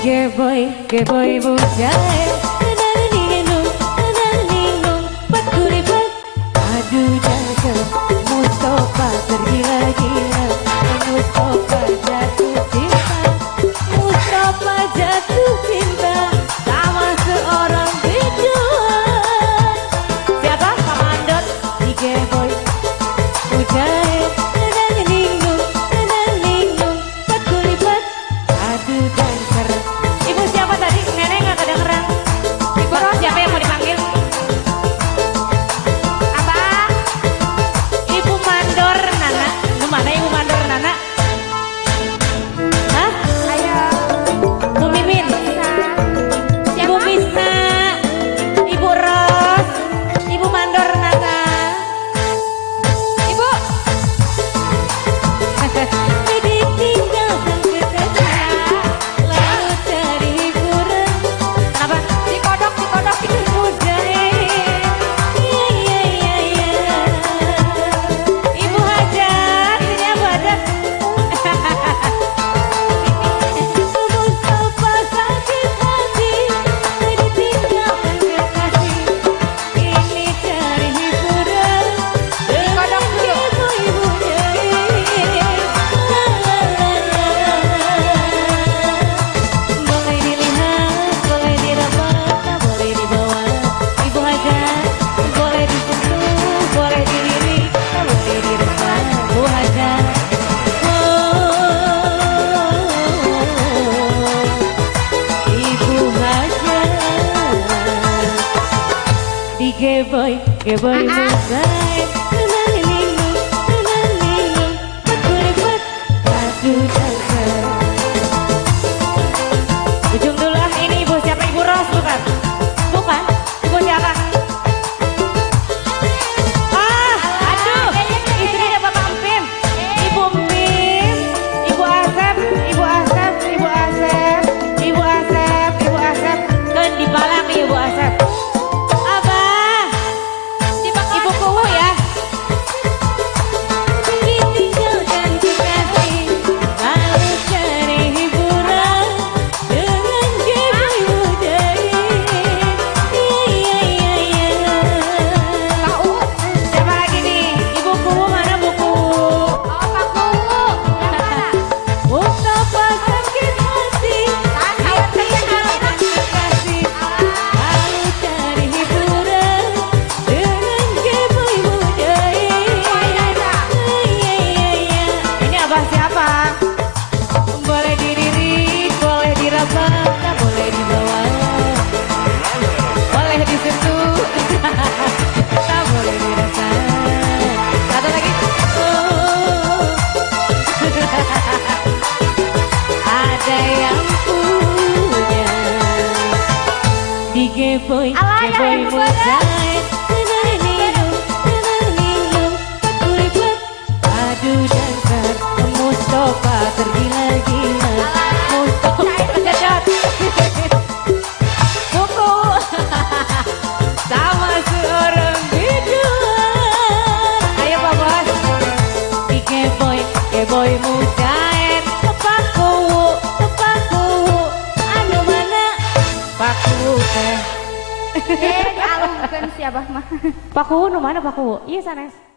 Ge boy bujae ninung paturibat aduh jaga Mustafa tergila-gila Mustafa jatuh cinta Mustafa jatuh cinta sama seorang biduan. Siapa Komandor Ge boy bujae ninung paturibat aduh dancer. Ibu siapa tadi? Nenek nggak kedengeran. Ibu Ros siapa yang mau dipanggil? Apa? Ibu Mandor Nana. Lu mana Ibu Mandor Nana? Hah? Ayo. Bu Mimin. Ibu Misna. Ibu Ros. Ibu Mandor Nana. Ibu. Ge boy bujae ninung paturibat aduh dancer. Ujung dulu ah, ini ibu siapa? Ibu Ros bukan? Bukan? Ibu siapa? Ah, aduh, istrinya Bapak Empim. Ibu Empim, Ibu Asep, Ibu Asep, Ibu Asep, Ibu Asep, Ibu Asep. Kan dibalang nih Ibu Asep. Ge boy bujae ninung paturibat aduh dancer. Mustafa tergila-gila Mustafa jajat buku sama seorang biduan. Ayo Pak Bos. Ge boy bujae paku anu mana paku alungkeun siapa mah. Paku nu mana paku? Iya sanes.